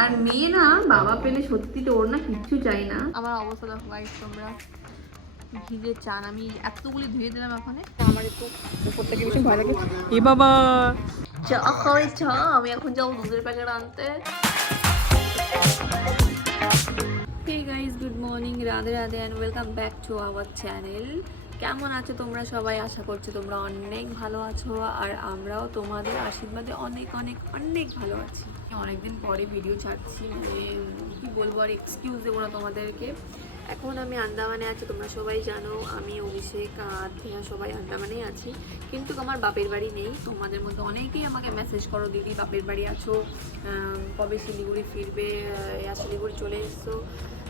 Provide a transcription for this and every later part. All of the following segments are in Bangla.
আর মেয়ে না বাবা পেলে সত্যি তো ওর না কিচ্ছু চাই না। আমার অবস্থা দেখো গাইস তোমরা, ভিজে চান আমি এতগুলি ধুয়ে দিলাম এখানে। আমার একটু উপর থেকে বেশি ভয় লাগে। এ বাবা চা খাওয়াই চা, আমি এখন যাবো দুধের প্যাকেট আনতে। Hey guys, good morning, Radhe Radhe and welcome back to our channel. কেমন আছো তোমরা সবাই? আশা করছি তোমরা অনেক ভালো আছো আর আমরাও তোমাদের আশীর্বাদে অনেক অনেক অনেক ভালো আছি। অনেকদিন পরে ভিডিও ছাড়ছি, মানে কি বলবো আর এক্সকিউজ দেবো না তোমাদেরকে। এখন আমি আন্দামানে আছি, তোমরা সবাই জানো আমি অভিষেক আর থেহা সবাই আন্দামানেই আছি, কিন্তু আমার বাপের বাড়ি নেই। তোমাদের মধ্যে অনেকেই আমাকে মেসেজ করো, দিদি বাপের বাড়ি আছো, কবে শিলিগুড়ি ফিরবে, শিলিগুড়ি চলে এসছো।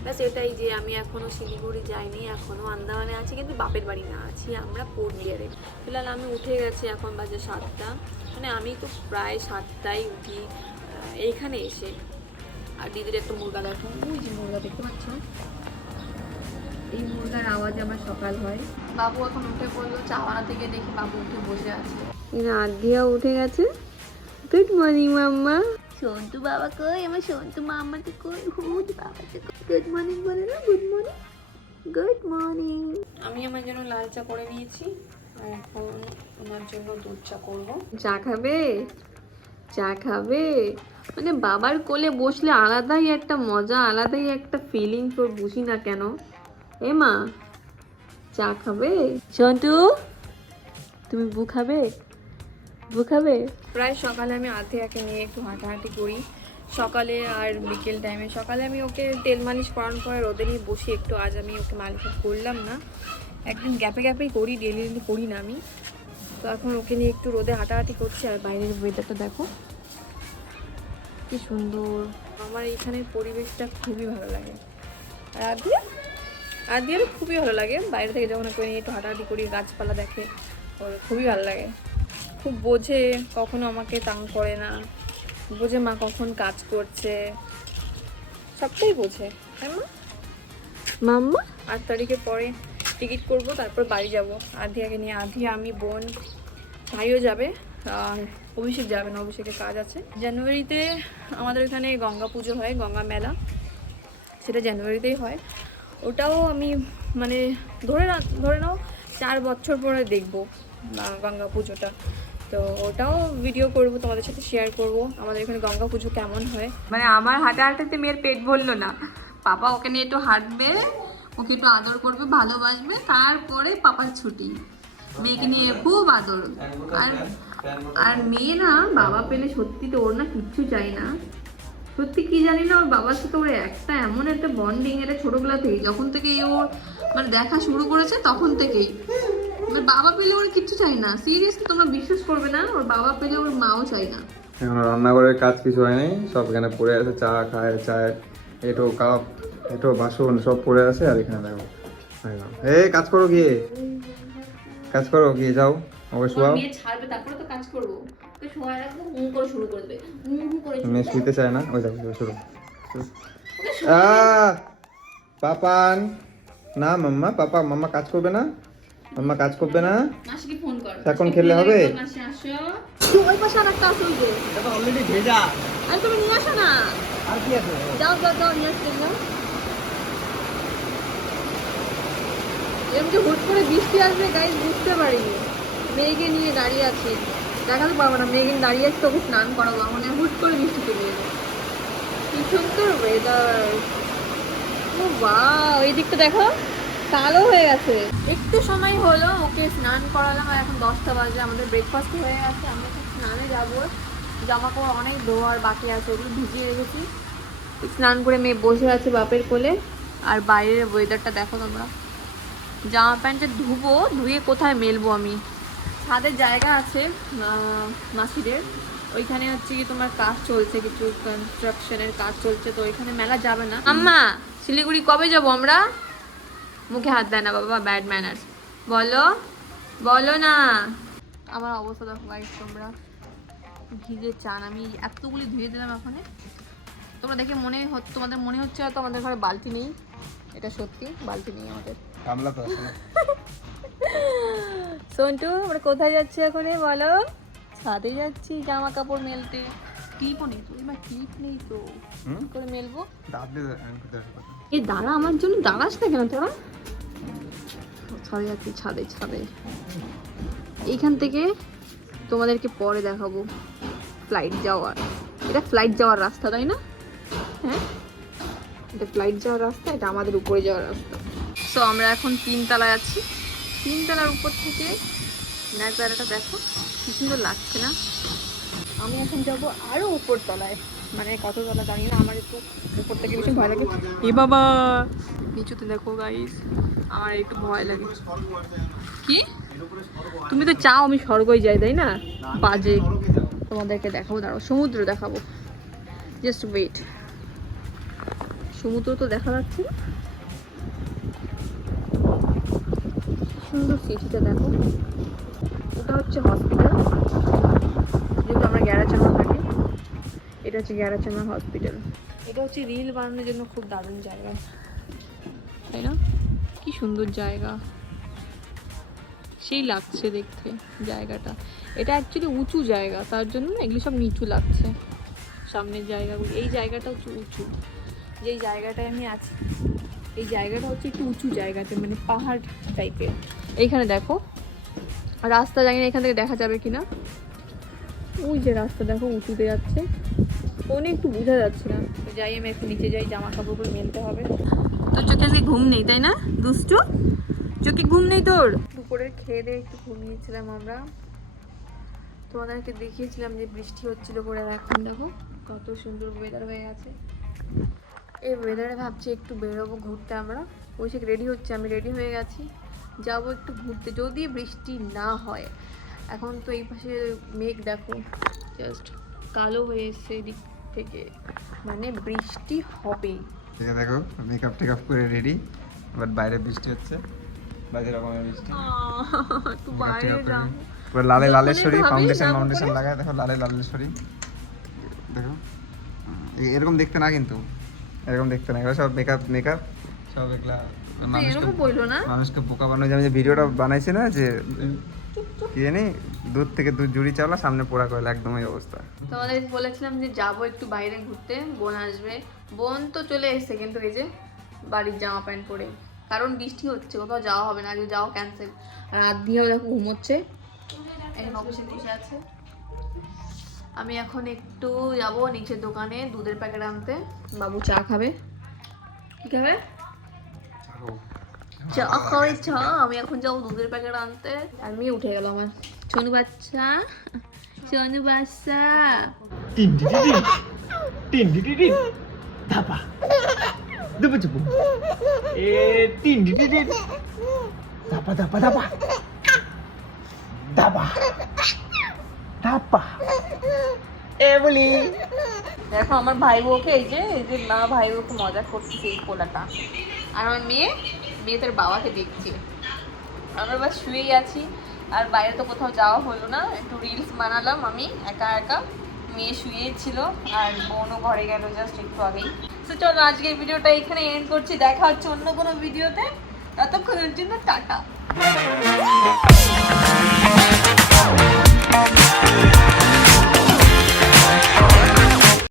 ব্যাস এটাই যে আমি এখনও শিলিগুড়ি যাইনি, এখনও আন্দামানে আছি, কিন্তু বাপের বাড়ি না, আছি আমরা পুরুলিয়ারে। ফিলহাল আমি উঠে গেছি, এখন বাজে 7টা, মানে আমি তো প্রায় 7টায় উঠি এইখানে এসে। আর দিদির একটা মুরগা দেখো, ওই যে মুরগা দেখতে পাচ্ছ, এই মুরগার আওয়াজে আমার সকাল হয়। বাবু এখন উঠে পড়লো, চা বানাতে গিয়ে দেখি বাবু উঠে বসে আছে। আদিয়া উঠে গেছে। গুড মর্নিং মাম্মা। সন্তু বাবা কই? আমার সন্তু মাম্মাটা কই? হুদ বাবাটা কই? গুড মর্নিং বলে না, গুড মর্নিং, গুড মর্নিং। আমি আমার জন্য লাল চা করে নিয়েছি আর এখন আমার জন্য দুধ চা করবো। চা খাবে? চা খাবে? মানে বাবার কোলে বসলে আলাদাই একটা মজা, আলাদাই একটা ফিলিং, তোর বুঝি না কেন। এ মা, চা খাবে? সন্তু তুমি বু খাবে? বু খাবে? প্রায় সকালে আমি আথিয়াকে নিয়ে একটু হাঁটাহাঁটি করি সকালে আর বিকেল টাইমে। সকালে আমি ওকে তেল মালিশ করানোর পরে রোদে নিয়ে বসি একটু। আজ আমি ওকে মালিশ করলাম না, একদিন গ্যাপে গ্যাপেই করি, ডেলি ডেলি করি না আমি। তো এখন ওকে নিয়ে একটু রোদে হাঁটাহাঁটি করছি। আর বাইরের ওয়েদারটা দেখো কি সুন্দর, আমার এইখানের পরিবেশটা খুবই ভালো লাগে। আর আদিয়ারও খুবই ভালো লাগে, বাইরে থেকে যখন ওকে নিয়ে একটু হাঁটাহাঁটি করি, গাছপালা দেখে, ওর খুবই ভালো লাগে। খুব বোঝে, কখনো আমাকে তাং করে না, বোঝে মা কখন কাজ করছে, সবটাই বোঝে। হ্যাঁ মা, মাম্মা 8 তারিখের পরে টিকিট করব, তারপর বাড়ি যাব আধিয়াকে নিয়ে। আধিয়া, আমি, বোন, ভাইও যাবে, আর অভিষেক যাবে না, অভিষেকের কাজ আছে। জানুয়ারিতে আমাদের এখানে গঙ্গা পুজো হয়, গঙ্গা মেলা, সেটা জানুয়ারিতেই হয়। ওটাও আমি মানে ধরে নাও 4 বছর পরে দেখবো গঙ্গা পুজোটা। তো ওটাও ভিডিও করব, তোমাদের সাথে শেয়ার করব আমাদের এখানে গঙ্গা পুজো কেমন হয়। মানে আমার হাঁটা হাঁটাতে মেয়ের পেট ভরলো না, পাপা ওকে নিয়ে একটু হাঁটবে, ওকে একটু আদর করবে, ভালোবাসবে, তারপরে পাপার ছুটি। মেয়েকে নিয়ে খুব আদর। আর আর মেয়ে না বাবা পেলে সত্যি তো ওর না কিচ্ছু চাই না, সত্যি কি জানি না, ওর বাবার সাথে ওর একটা এমন একটা বন্ডিং, এটা ছোটবেলা থেকে, যখন থেকে ওর মানে দেখা শুরু করেছে তখন থেকেই। ওর বাবা পেলে ওর কিচ্ছু চাই না, সিরিয়াসলি তোমরা বিশ্বাস করবে না, ওর বাবা পেলে ওর মাও চাই না। এখন রান্নাঘরের কাজ কিছু হয়নি, সব এখানে পড়ে আছে, চা খায়, চায় এটো কাপ, এটো বাসন সব পড়ে আছে। আর এখানে দেখো, এই কাজ করো, গিয়ে কাজ করো, গিয়ে যাও, ওকে শোয়াও। মেয়ে ছাড়বে তারপরে তো কাজ করবো, ওকে শোয়া রাখবো, করে শুরু করে দেবে, করে মেয়ে শুইতে চায় না, ওই দেখো শুরু। পাপান না, মাম্মা, পাপা মাম্মা কাজ করবে না, মাম্মা কাজ করবে না, মাসিকে ফোন কর, এখন খেললে হবে। মাসি আসো, ওই পাশে আরেকটা আসো, ওই যে এটা অলরেডি ভেজা। আরে তুমি নিয়ে আসো না, আর কি আছে? যাও যাও যাও নিয়ে আসতে যাও। এরকম যে হুট করে বৃষ্টি আসবে গাইস বুঝতে পারিনি, মেয়েকে নিয়ে দাঁড়িয়ে আছি, দেখাতে পারবো না, মেয়েকে নিয়ে দাঁড়িয়ে আছি, তোকে স্নান করাবো, মানে হুট করে বৃষ্টি চলে এলো। কি সুন্দর ওয়েদার, ও বাহ, এই দিকটা দেখো কালো হয়ে গেছে। একটু সময় হলো ওকে স্নান করালাম, আর এখন 10টা বাজে, আমাদের ব্রেকফাস্ট হয়ে গেছে, আমরা এখন স্নানে যাবো। জামা কাপড় অনেক ধোয়ার বাকি আছে, ওগুলো ভিজিয়ে রেখেছি। স্নান করে মেয়ে বসে আছে বাপের কোলে। আর বাইরের ওয়েদারটা দেখো তোমরা, জামা প্যান্ট যে ধুবো, ধুয়ে কোথায় মেলবো আমি? ছাদের জায়গা আছে মাসিদের, ওইখানে হচ্ছে কি তোমার কাজ চলছে, কিছু কনস্ট্রাকশনের কাজ চলছে, তো ওইখানে মেলা যাবে না। আম্মা শিলিগুড়ি কবে যাবো আমরা? মুখে হাত দেয় না বাবা, ব্যাড ম্যানার্স। বলো বলো না। আমার অবস্থা দেখো গাইস তোমরা, ভিজে চান আমি এতগুলি ধুয়ে দিলাম এখানে। তোমরা দেখে তোমাদের মনে হচ্ছে হয়তো আমাদের ঘরে বালতি নেই, এটা সত্যি, বালতি নেই আমাদের। গামলা তো আছে না। সন্টু আমরা কোথায় যাচ্ছি এখন বলো? ছাদে যাচ্ছি জামা কাপড় মেলতে। ক্লিপও নেই তো, এবার ক্লিপ নেই তো কি করে মেলবো? দাঁত দিয়ে দেখো কথা। এই দাঁড়া, আমার জন্য দাঁড়াস না কেন তোরা? ছাদে যাচ্ছি, ছাদে ছাদে। এইখান থেকে তোমাদেরকে পরে দেখাবো ফ্লাইট যাওয়ার। এটা ফ্লাইট যাওয়ার রাস্তা, তাই না? হ্যাঁ, এটা ফ্লাইট যাওয়ার রাস্তা, এটা আমাদের উপরে যাওয়ার রাস্তা। সো আমরা এখন 3 তলায় আছি। 3 তলার উপর থেকে নাজারাটা দেখো কি সুন্দর লাগছে না? আমি এখন যাব আরো উপর তলায়, মানে কত তলা জানি না, আমার একটু উপর থেকে বেশি ভয় লাগে। এ বাবা, নিচুতে দেখো গাইস, আমার একটু ভয় লাগে। কি তুমি তো চাও আমি স্বর্গই যাই, তাই না? বাজে। তোমাদেরকে দেখাবো, দাঁড়াও, সমুদ্র দেখাবো, জাস্ট ওয়েট। সমুদ্র তো দেখা যাচ্ছে না, সুন্দর সিটিটা দেখো। ওটা হচ্ছে হসপিটাল, যেহেতু আমরা গ্যারাচামা থাকি। এটা হচ্ছে গ্যারাচামা হসপিটাল। এটা হচ্ছে রিল বানানোর জন্য খুব দারুণ জায়গা, তাই না? কি সুন্দর জায়গা, সেই লাগছে দেখতে জায়গাটা। এটা অ্যাকচুয়ালি উঁচু জায়গা, তার জন্য না এগুলো সব নিচু লাগছে সামনের জায়গাগুলো। এই জায়গাটা হচ্ছে উঁচু, যেই জায়গাটায় আমি আছি এই জায়গাটা হচ্ছে একটু উঁচু জায়গাতে, মানে পাহাড় টাইপের। এইখানে দেখো রাস্তা, জানি না এখান থেকে দেখা যাবে কিনা। ওই যে রাস্তা দেখো উঁচুতে যাচ্ছে, ফোনে একটু বোঝা যাচ্ছে না। তো যাই, আমি একটু নিচে যাই, জামা কাপড়গুলো মেলতে হবে। তোর চোখে আজকে ঘুম নেই, তাই না দুষ্টু? চোখে ঘুম নেই তোর? দুপুরে খেয়ে দিয়ে একটু ঘুমিয়েছিলাম আমরা, তোমাদেরকে দেখিয়েছিলাম যে বৃষ্টি হচ্ছিল পরে। আর এখন দেখো কত সুন্দর ওয়েদার হয়ে গেছে। এই ওয়েদারে ভাবছি একটু বেরোবো ঘুরতে। আমরা ওইসে রেডি হচ্ছে, আমি রেডি হয়ে গেছি, যাবো একটু ঘুরতে, যদি বৃষ্টি না হয়। এখন তো এই পাশে মেঘ দেখো জাস্ট কালো হয়ে এসছে এদিক থেকে, মানে বৃষ্টি হবেই। ঠিক আছে, দেখো মেকআপ টেকআপ করে রেডি, বাট বাইরে বৃষ্টি হচ্ছে, বাজে রকমের বৃষ্টি। একটু বাইরে যাবো, পুরো লালে লালেশ্বরী, ফাউন্ডেশন লাগায় দেখো, লালে লালেশ্বরী দেখো। এরকম দেখতে না, কিন্তু এরকম দেখতে না, এগুলো সব মেকআপ সব এগুলা এরকম বললো না। মানুষকে বোকা বানানো। যে আমি যে ভিডিওটা বানাইছি না, যে কি জানি দুধ থেকে দুধ জুড়ি চাওলা সামনে পোড়া কয়লা, একদম এই অবস্থা। তোমাদের বলেছিলাম যে যাবো একটু বাইরে ঘুরতে, বোন আসবে। বোন তো চলে এসেছে, কিন্তু এই যে বাড়ির জামা প্যান্ট পরে, কারণ বৃষ্টি হচ্ছে, কোথাও যাওয়া হবে না, আজকে যাওয়া ক্যান্সেল। আর আদিও দেখো ঘুমোচ্ছে, এখন অফিসে বসে আছে। আমি এখন একটু যাবো নিচের দোকানে দুধের প্যাকেট আনতে, বাবু চা খাবে। কি খাবে? চা খাবে, চা। আমি এখন যাবো দুধের প্যাকেট আনতে। আর মেয়ে উঠে গেল আমার সোনু বাচ্চা, সোনু বাচ্চা। টিন ধাপা দুপু চুপু, এ টিন ধাপা ধাপা ধাপা ধাপা ধাপা, এ বলি। দেখো আমার ভাই বউকে, এই যে মা ভাই বউকে মজা করতেছে এই পোলাটা। আর আমার মেয়ে তার বাবাকে দেখছে। আমরা বাস শুয়েই আছি, আর বাইরে তো কোথাও যাওয়া হলো না। একটু রিলস বানালাম আমি একা একা, মেয়ে শুয়েই ছিল, আর বোনও ঘরে গেল জাস্ট একটু আগেই। তো চলো আজকের ভিডিওটা এখানে এন্ড করছি, দেখা হচ্ছে অন্য কোনো ভিডিওতে। ততক্ষণের জন্য টাটা।